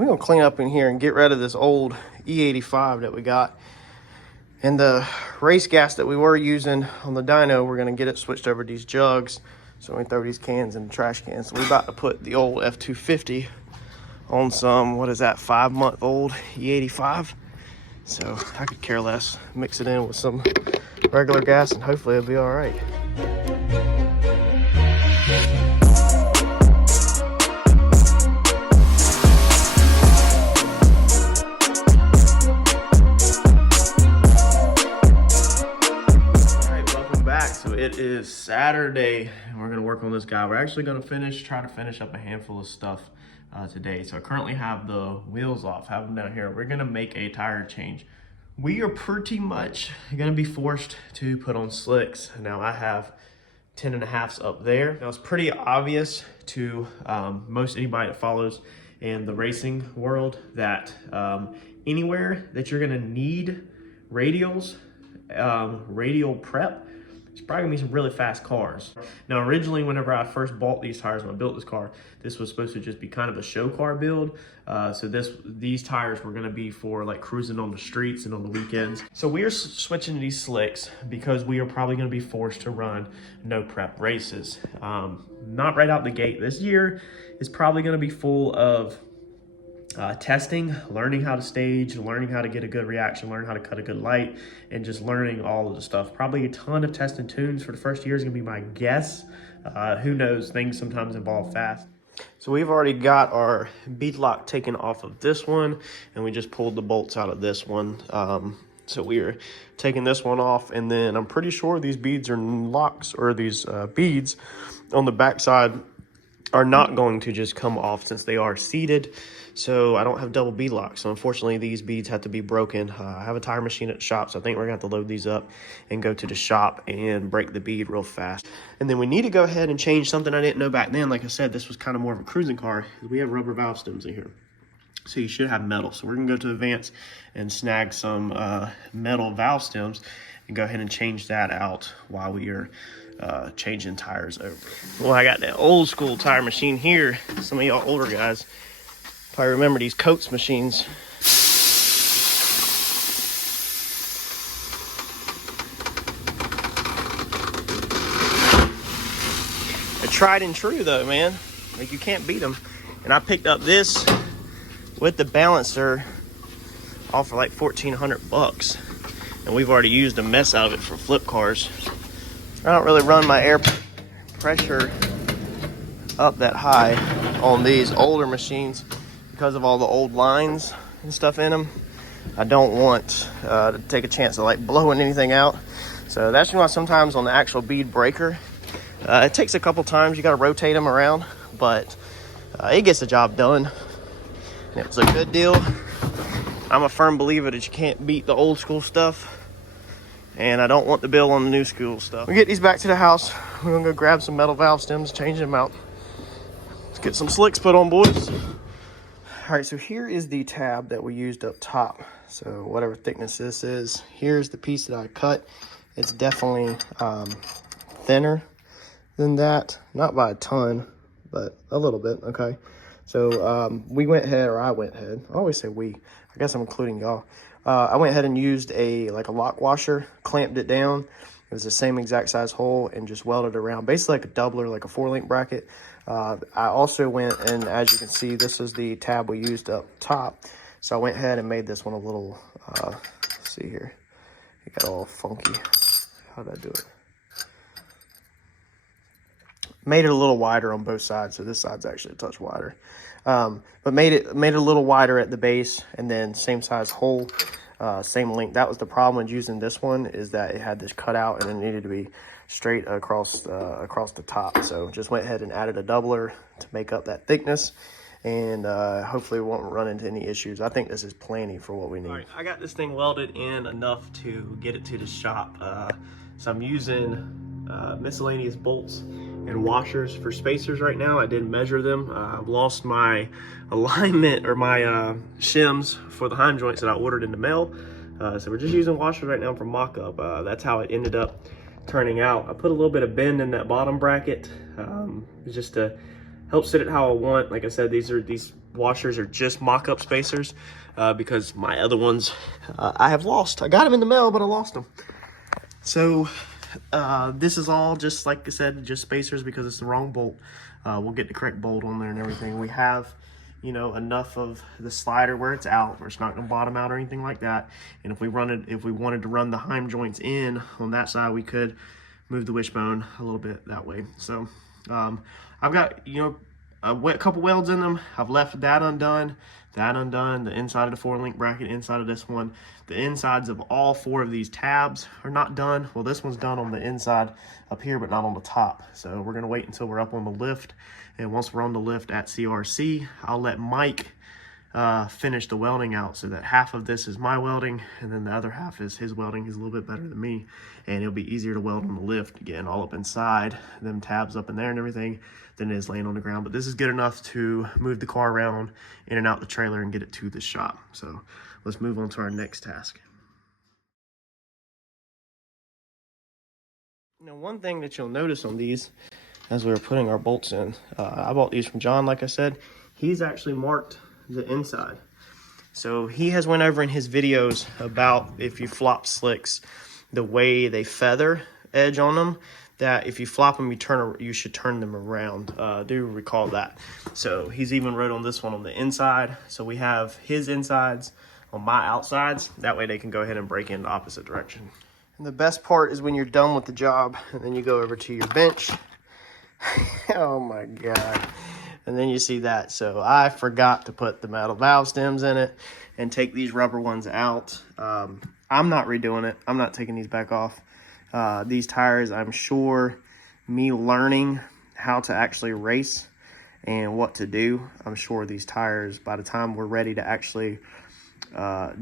we're gonna clean up in here and get rid of this old E85 that we got. And the race gas that we were using on the dyno, we're gonna get it switched over to these jugs. So we throw these cans in the trash cans. So we're about to put the old F250 on some, what is that, 5-month-old E85. So I could care less. Mix it in with some regular gas and hopefully it'll be all right. So it is Saturday and we're gonna work on this guy. We're actually gonna try to finish up a handful of stuff today. So I currently have the wheels off, have them down here. We're gonna make a tire change. We are pretty much gonna be forced to put on slicks. Now I have 10.5s up there. Now it's pretty obvious to most anybody that follows in the racing world that anywhere that you're gonna need radials, radial prep, it's probably gonna be some really fast cars. Now, originally, whenever I first bought these tires, when I built this car, this was supposed to just be kind of a show car build. So these tires were gonna be for like cruising on the streets and on the weekends. So we are switching to these slicks because we are probably gonna be forced to run no prep races. Not right out the gate. This year is probably gonna be full of testing, learning how to stage, learning how to get a good reaction, learn how to cut a good light, and just learning all of the stuff. Probably a ton of test and tunes for the first year is gonna be my guess. Who knows, things sometimes evolve fast. So we've already got our bead lock taken off of this one, and we just pulled the bolts out of this one. So we're taking this one off, and then I'm pretty sure these beads are locks, or these beads on the backside are not going to just come off since they are seated. So I don't have double bead locks. So unfortunately these beads have to be broken. I have a tire machine at the shop, so I think we're gonna have to load these up and go to the shop and break the bead real fast. And then we need to go ahead and change something I didn't know back then. Like I said, this was kind of more of a cruising car. We have rubber valve stems in here, so you should have metal. So we're gonna go to Advance and snag some metal valve stems and go ahead and change that out while we are changing tires over. Well, I got that old school tire machine here. Some of y'all older guys probably remember these Coates machines. They're tried and true though, man. Like, you can't beat them. And I picked up this with the balancer all for like 1,400 bucks. And we've already used a mess out of it for flip cars. I don't really run my air pressure up that high on these older machines because of all the old lines and stuff in them. I don't want to take a chance of like blowing anything out. So that's why sometimes on the actual bead breaker, it takes a couple times. You got to rotate them around, but it gets the job done. And it was a good deal. I'm a firm believer that you can't beat the old school stuff. And I don't want the bill on the new school stuff. We get these back to the house. We're gonna go grab some metal valve stems, change them out. Let's get some slicks put on, boys. All right, so here is the tab that we used up top. So whatever thickness this is, here's the piece that I cut. It's definitely thinner than that. Not by a ton, but a little bit, okay? So we went ahead, or I went ahead. I always say we. I guess I'm including y'all. I went ahead and used a lock washer, clamped it down. It was the same exact size hole and just welded around, basically like a doubler, like a 4-link bracket. I also went, and as you can see, this is the tab we used up top. So I went ahead and made this one a little, let's see here. It got all funky. How did I do it? Made it a little wider on both sides, so this side's actually a touch wider. But made it a little wider at the base, and then same size hole, same length. That was the problem with using this one, is that it had this cutout and it needed to be straight across the top. So just went ahead and added a doubler to make up that thickness, and hopefully we won't run into any issues. I think this is plenty for what we need. All right, I got this thing welded in enough to get it to the shop. So I'm using miscellaneous bolts and washers for spacers right now. I didn't measure them. I've lost my alignment, or my shims for the Heim joints that I ordered in the mail. So we're just using washers right now for mock-up. That's how it ended up turning out. I put a little bit of bend in that bottom bracket just to help sit it how I want. Like I said, these washers are just mock-up spacers because my other ones I have lost. I got them in the mail, but I lost them. So this is all just, like I said, just spacers because it's the wrong bolt. We'll get the correct bolt on there and everything. We have, you know, enough of the slider where it's out, where it's not gonna bottom out or anything like that. And if we wanted to run the heim joints in on that side, we could move the wishbone a little bit that way. So I've got, you know, a couple welds in them. I've left that undone, the inside of the 4-link bracket, inside of this one. The insides of all 4 of these tabs are not done. Well, this one's done on the inside up here, but not on the top. So we're gonna wait until we're up on the lift. And once we're on the lift at CRC, I'll let Mike finish the welding out so that half of this is my welding and then the other half is his welding. He's a little bit better than me, and it'll be easier to weld on the lift, again, all up inside, them tabs up in there and everything, than it is laying on the ground. But this is good enough to move the car around in and out the trailer and get it to the shop. So let's move on to our next task. Now, one thing that you'll notice on these as we were putting our bolts in, I bought these from John, like I said. He's actually marked the inside. So he has went over in his videos about if you flop slicks, the way they feather edge on them, that if you flop them, you should turn them around. Do recall that. So he's even wrote on this one on the inside. So we have his insides on my outsides. That way they can go ahead and break in the opposite direction. And the best part is when you're done with the job and then you go over to your bench. Oh my God. And then you see that. So I forgot to put the metal valve stems in it and take these rubber ones out. I'm not redoing it. I'm not taking these back off. These tires, I'm sure me learning how to actually race and what to do, I'm sure these tires, by the time we're ready to actually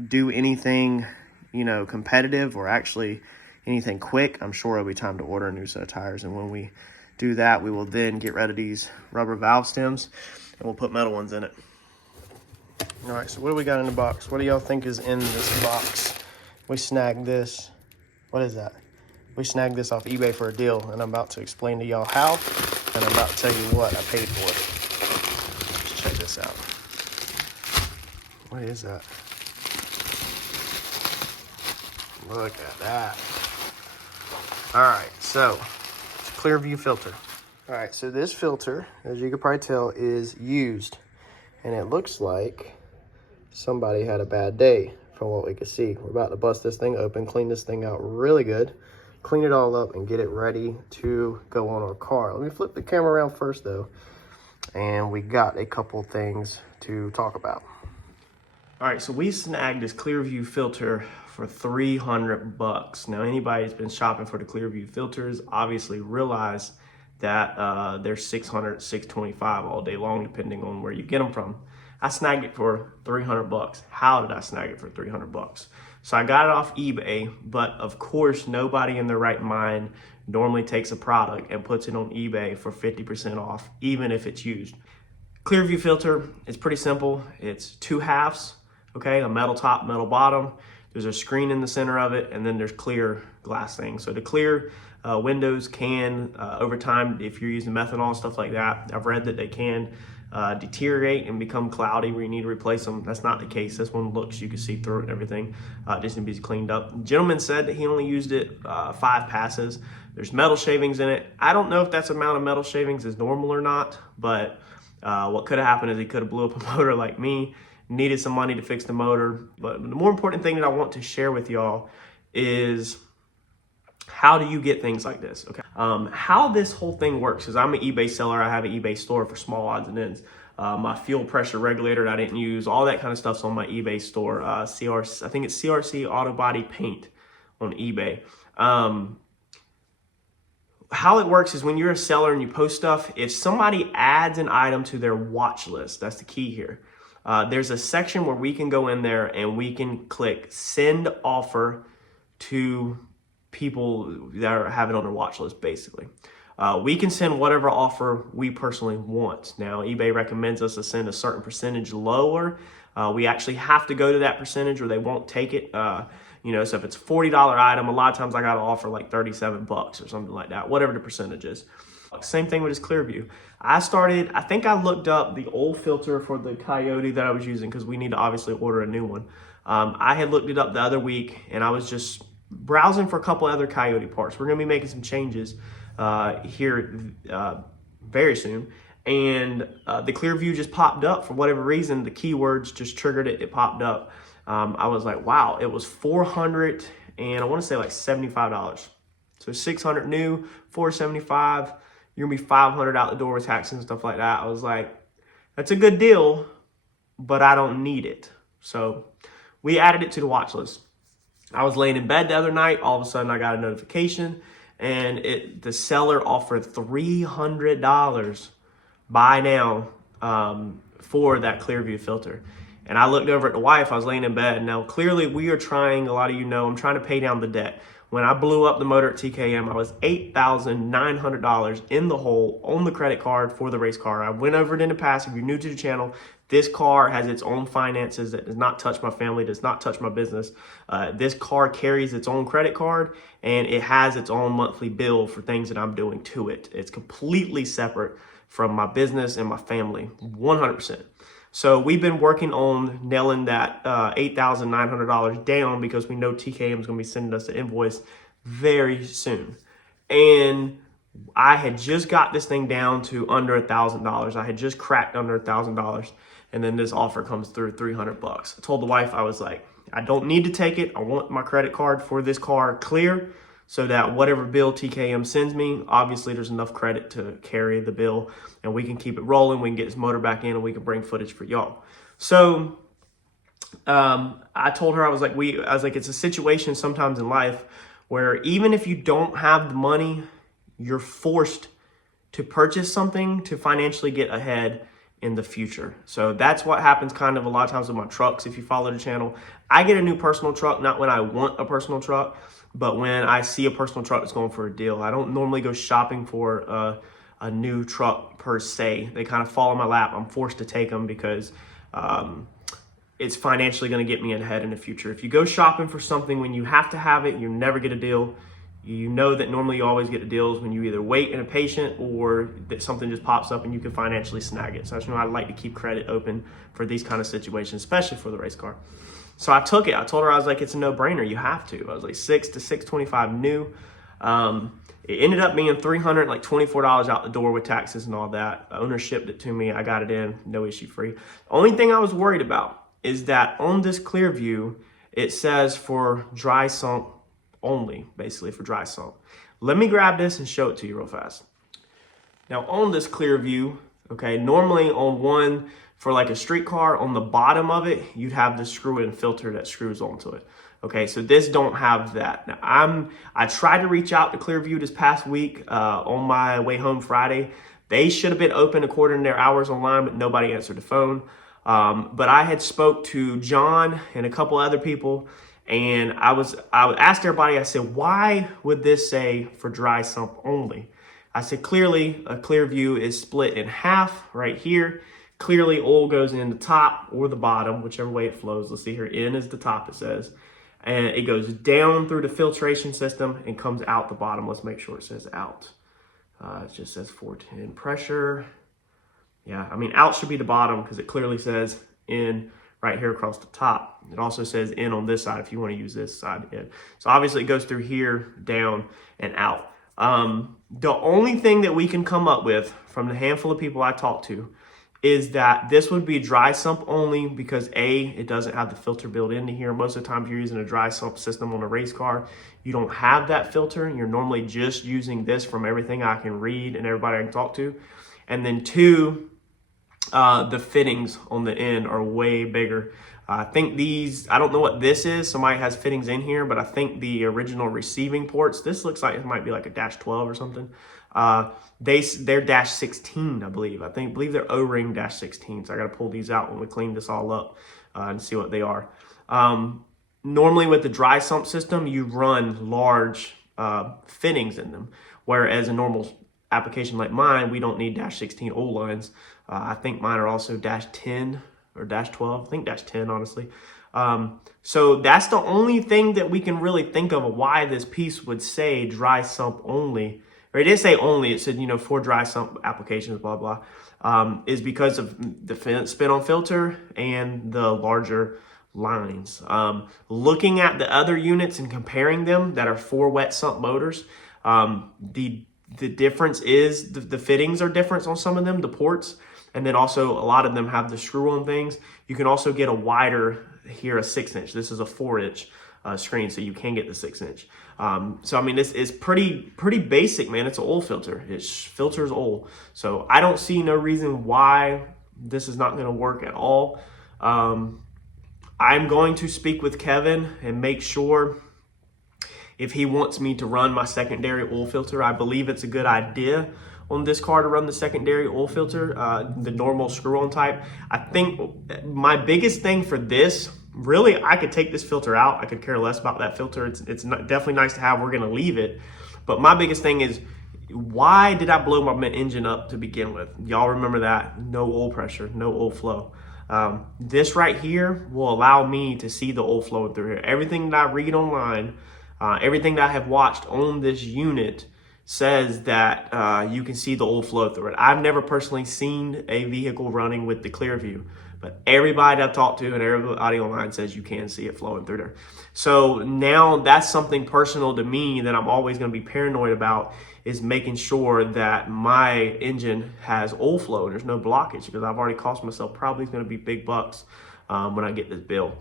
do anything, you know, competitive or actually anything quick, I'm sure it'll be time to order a new set of tires. And when we do that, we will then get rid of these rubber valve stems and we'll put metal ones in it. All right, so what do we got in the box? What do y'all think is in this box? We snagged this. What is that? We snagged this off eBay for a deal, and I'm about to explain to y'all how, and I'm about to tell you what I paid for it. Let's check this out. What is that? Look at that. All right, so it's a clear view filter. All right, so this filter, as you can probably tell, is used, and it looks like somebody had a bad day from what we can see. We're about to bust this thing open, clean this thing out really good, clean it all up and get it ready to go on our car. Let me flip the camera around first though, and we got a couple things to talk about. All right, so we snagged this Clearview filter for 300 bucks. Now, anybody that's been shopping for the Clearview filters obviously realize that they're 600, 625 all day long, depending on where you get them from. I snagged it for 300 bucks. How did I snag it for 300 bucks? So I got it off eBay, but of course, nobody in their right mind normally takes a product and puts it on eBay for 50% off, even if it's used. Clearview filter, it's pretty simple. It's 2 halves, okay? A metal top, metal bottom. There's a screen in the center of it, and then there's clear glass things. So the clear windows can, over time, if you're using methanol and stuff like that, I've read that they can deteriorate and become cloudy where you need to replace them. That's not the case. This one looks, you can see through it and everything. Just needs to be cleaned up. The gentleman said that he only used it 5 passes. There's metal shavings in it. I don't know if that amount of metal shavings is normal or not, but what could have happened is he could have blew up a motor like me, needed some money to fix the motor. But the more important thing that I want to share with y'all is how do you get things like this, okay? How this whole thing works is I'm an eBay seller. I have an eBay store for small odds and ends. My fuel pressure regulator that I didn't use, all that kind of stuff's on my eBay store. CRC, I think it's CRC Autobody Paint on eBay. How it works is when you're a seller and you post stuff, if somebody adds an item to their watch list, that's the key here. There's a section where we can go in there and we can click send offer to people that have it on their watch list, basically. We can send whatever offer we personally want. Now, eBay recommends us to send a certain percentage lower. We actually have to go to that percentage or they won't take it. You know, so if it's a $40 item, a lot of times I got to offer like 37 bucks or something like that, whatever the percentage is. Same thing with his Clearview. I think I looked up the old filter for the Coyote that I was using because we need to obviously order a new one. I had looked it up the other week and I was just browsing for a couple other Coyote parts. We're gonna be making some changes here very soon. And the Clearview just popped up for whatever reason. The keywords just triggered it, it popped up. I was like, wow, it was $400 and I wanna say like $75. So 600 new, 475. You're gonna be 500 out the door with taxes and stuff like that. I was like, that's a good deal, but I don't need it. So we added it to the watch list. I was laying in bed the other night. All of a sudden I got a notification and the seller offered $300 buy now for that Clearview filter. And I looked over at the wife, I was laying in bed. Now clearly we are trying, a lot of you know, I'm trying to pay down the debt. When I blew up the motor at TKM, I was $8,900 in the hole on the credit card for the race car. I went over it in the past. If you're new to the channel, this car has its own finances that does not touch my family, does not touch my business. This car carries its own credit card and it has its own monthly bill for things that I'm doing to it. It's completely separate from my business and my family, 100%. So we've been working on nailing that $8,900 down because we know TKM is going to be sending us an invoice very soon. And I had just got this thing down to under $1,000. I had just cracked under $1,000. And then this offer comes through, $300 bucks. I told the wife, I was like, I don't need to take it. I want my credit card for this car clear so that whatever bill TKM sends me, obviously there's enough credit to carry the bill and we can keep it rolling. We can get this motor back in and we can bring footage for y'all. So I told her, I was like, it's a situation sometimes in life where even if you don't have the money, you're forced to purchase something to financially get ahead in the future. So that's what happens kind of a lot of times with my trucks. If you follow the channel, I get a new personal truck, not when I want a personal truck, but when I see a personal truck that's going for a deal. I don't normally go shopping for a new truck per se. They kind of fall in my lap. I'm forced to take them because it's financially going to get me ahead in the future. If you go shopping for something when you have to have it, you never get a deal. You know that normally you always get the deals when you either wait and are patient or that something just pops up and you can financially snag it. So I just know I like to keep credit open for these kind of situations, especially for the race car. So I took it. I told her, I was like, it's a no-brainer. You have to. I was like, $600 to $625 new. It ended up being $324 out the door with taxes and all that. The owner shipped it to me. I got it in, no issue free. The only thing I was worried about is that on this Clearview, it says for dry sump only, basically for dry sump. Let me grab this and show it to you real fast. Now on this Clearview, okay, normally on one, for like a street car, on the bottom of it, you'd have the screw-in filter that screws onto it. Okay, so this don't have that. Now I tried to reach out to Clearview this past week on my way home Friday. They should have been open according to their hours online, but nobody answered the phone. But I had spoke to John and a couple other people, and I asked everybody, I said, why would this say for dry sump only? I said, clearly a Clearview is split in half right here. Clearly oil goes in the top or the bottom, whichever way it flows. Let's see here, in is the top, it says. And it goes down through the filtration system and comes out the bottom. Let's make sure it says out. It just says 410 pressure. Yeah, I mean, out should be the bottom because it clearly says in right here across the top. It also says in on this side if you want to use this side in. So obviously it goes through here, down, and out. The only thing that we can come up with from the handful of people I talked to is that this would be dry sump only because A, it doesn't have the filter built into here. Most of the time if you're using a dry sump system on a race car, you don't have that filter. You're normally just using this from everything I can read and everybody I can talk to. And then two, the fittings on the end are way bigger. I think these, I don't know what this is. Somebody has fittings in here, but I think the original receiving ports, this looks like it might be like a dash 12 or something. They're dash 16, I believe. I believe they're O-ring dash 16. So I got to pull these out when we clean this all up and see what they are. Normally with the dry sump system, you run large fittings in them, whereas a normal application like mine, we don't need dash 16 oil lines. I think mine are also dash 10 or dash 12. I think dash 10, honestly. So that's the only thing that we can really think of why this piece would say dry sump only, or it didn't say only, it said, you know, for dry sump applications, blah, blah, is because of the spin-on filter and the larger lines. Looking at the other units and comparing them that are 4 wet sump motors, the difference is the fittings are different on some of them, the ports, and then also a lot of them have the screw-on things. You can also get a wider, here a 6-inch. This is a 4-inch screen, so you can get the 6-inch. So I mean, this is pretty basic, man. It's an oil filter. It filters oil. So I don't see no reason why this is not going to work at all. I'm going to speak with Kevin and make sure if he wants me to run my secondary oil filter. I believe it's a good idea on this car to run the secondary oil filter, the normal screw-on type. I think my biggest thing for this, really, I could take this filter out. I could care less about that filter. It's definitely nice to have. We're going to leave it. But my biggest thing is, why did I blow my engine up to begin with? Y'all remember that? No oil pressure, no oil flow. This right here will allow me to see the oil flow through here. Everything that I read online, everything that I have watched on this unit says that you can see the oil flow through it. I've never personally seen a vehicle running with the clear view, but everybody I've talked to and everybody online says you can see it flowing through there. So now that's something personal to me that I'm always going to be paranoid about, is making sure that my engine has oil flow and there's no blockage, because I've already cost myself probably going to be big bucks when I get this bill.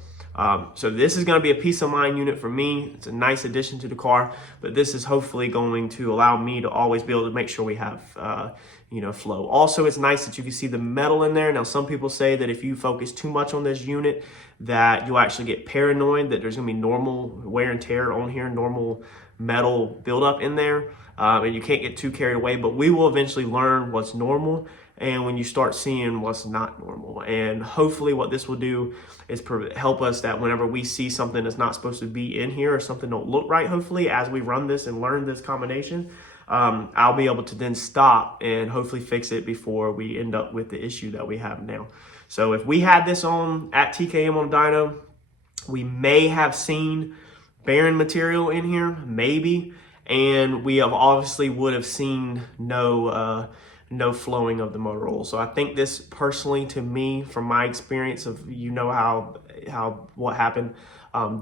So this is going to be a peace of mind unit for me. It's a nice addition to the car, but this is hopefully going to allow me to always be able to make sure we have you know, flow. Also, it's nice that you can see the metal in there. Now, some people say that if you focus too much on this unit, that you'll actually get paranoid, that there's going to be normal wear and tear on here, normal metal buildup in there, and you can't get too carried away. But we will eventually learn what's normal, and when you start seeing what's not normal. And hopefully what this will do is help us that whenever we see something that's not supposed to be in here, or something don't look right, hopefully as we run this and learn this combination, I'll be able to then stop and hopefully fix it before we end up with the issue that we have now. So if we had this on at TKM on dyno, we may have seen bearing material in here, maybe, and we have obviously would have seen no flowing of the motor oil. So I think this, personally, to me, from my experience of, you know, what happened,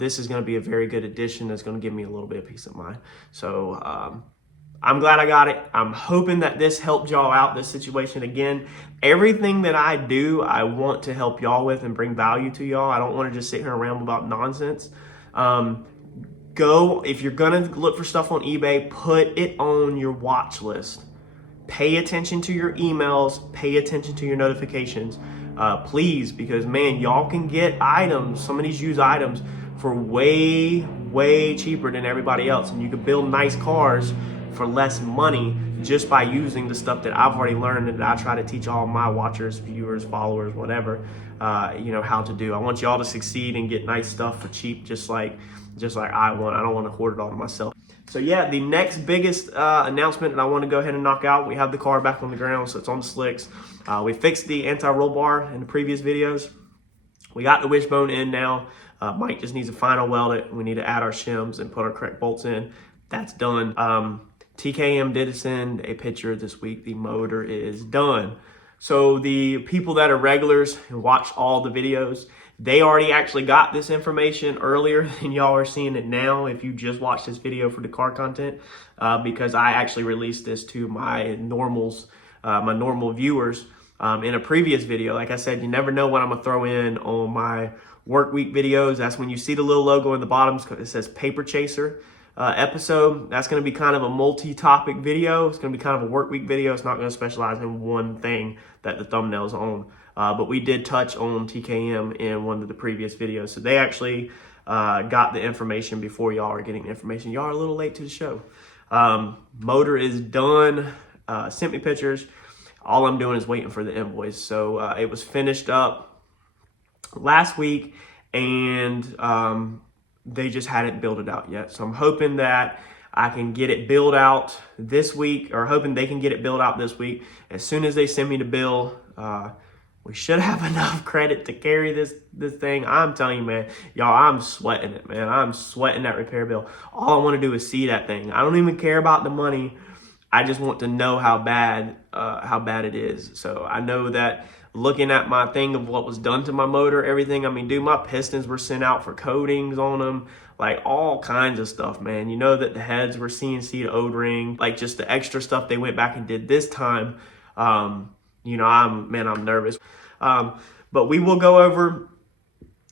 this is going to be a very good addition. That's going to give me a little bit of peace of mind. So I'm glad I got it. I'm hoping that this helped y'all out, this situation. Again, everything that I do, I want to help y'all with and bring value to y'all. I don't want to just sit here and ramble about nonsense. If you're going to look for stuff on eBay, put it on your watch list. Pay attention to your emails, pay attention to your notifications, please, because man, y'all can get items, some of these used items, for way cheaper than everybody else. And you can build nice cars for less money just by using the stuff that I've already learned and that I try to teach all my watchers, viewers, followers, whatever, you know, how to do. I want y'all to succeed and get nice stuff for cheap, just like I want. I don't want to hoard it all to myself. So yeah, the next biggest announcement that I want to go ahead and knock out, we have the car back on the ground, so it's on the slicks. We fixed the anti-roll bar in the previous videos. We got the wishbone in now. Mike just needs to final weld it. We need to add our shims and put our correct bolts in. That's done. TKM did send a picture this week. The motor is done. So the people that are regulars and watch all the videos, they already actually got this information earlier than y'all are seeing it now if you just watched this video for the car content, because I actually released this to my normals, my normal viewers in a previous video. Like I said, you never know what I'm gonna throw in on my work week videos. That's when you see the little logo in the bottom, it says Paper Chaser episode. That's going to be kind of a multi-topic video. It's going to be kind of a work week video. It's not going to specialize in one thing that the thumbnail's on. But we did touch on TKM in one of the previous videos. So they actually got the information before y'all are getting the information. Y'all are a little late to the show. Motor is done. Sent me pictures. All I'm doing is waiting for the invoice. So it was finished up last week, and they just hadn't built it out yet. So I'm hoping that I can get it built out this week, or hoping they can get it built out this week. As soon as they send me the bill, we should have enough credit to carry this thing. I'm telling you, man, y'all, I'm sweating it, man. I'm sweating that repair bill. All I want to do is see that thing. I don't even care about the money. I just want to know how bad it is. So I know that looking at my thing of what was done to my motor, everything, I mean, dude, my pistons were sent out for coatings on them, like all kinds of stuff, man. You know that the heads were CNC'd O-ring, like just the extra stuff they went back and did this time. You know, I'm nervous. But we will go over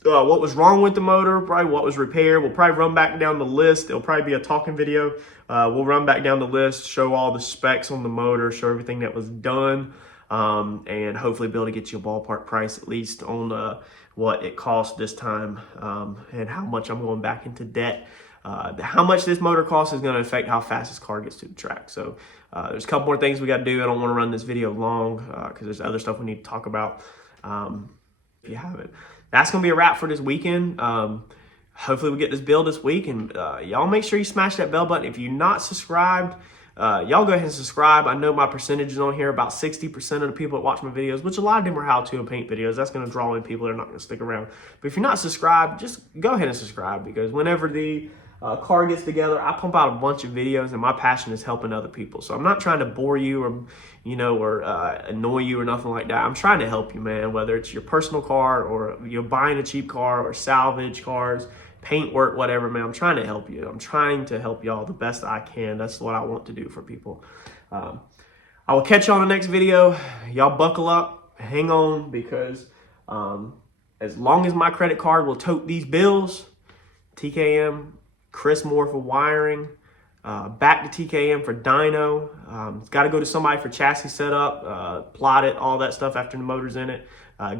what was wrong with the motor, probably what was repaired. We'll probably run back down the list. It'll probably be a talking video. We'll run back down the list, show all the specs on the motor, show everything that was done, and hopefully be able to get you a ballpark price at least on what it cost this time, and how much I'm going back into debt. How much this motor costs is going to affect how fast this car gets to the track. So there's a couple more things we got to do. I don't want to run this video long because there's other stuff we need to talk about. If you haven't, that's going to be a wrap for this weekend. Hopefully we get this build this week, and y'all make sure you smash that bell button. If you're not subscribed, y'all go ahead and subscribe. I know my percentages on here, about 60% of the people that watch my videos, which a lot of them are how-to and paint videos. That's going to draw in people that are not going to stick around. But if you're not subscribed, just go ahead and subscribe, because whenever the car gets together, I pump out a bunch of videos, and my passion is helping other people. So I'm not trying to bore you or, you know, or annoy you or nothing like that. I'm trying to help you, man, whether it's your personal car or you're buying a cheap car or salvage cars, paint work, whatever, man. I'm trying to help you. I'm trying to help y'all the best I can. That's what I want to do for people. I will catch you on the next video. Y'all buckle up, hang on, because as long as my credit card will tote these bills, TKM, Chris Moore for wiring, back to TKM for dyno. It's got to go to somebody for chassis setup, plot it, all that stuff after the motor's in it.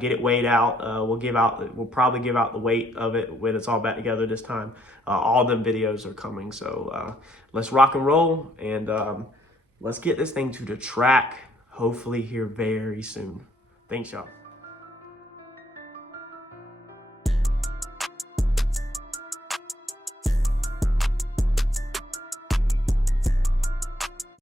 Get it weighed out. We'll probably give out the weight of it when it's all back together this time. All them videos are coming. So let's rock and roll, and let's get this thing to the track, hopefully here very soon. Thanks, y'all.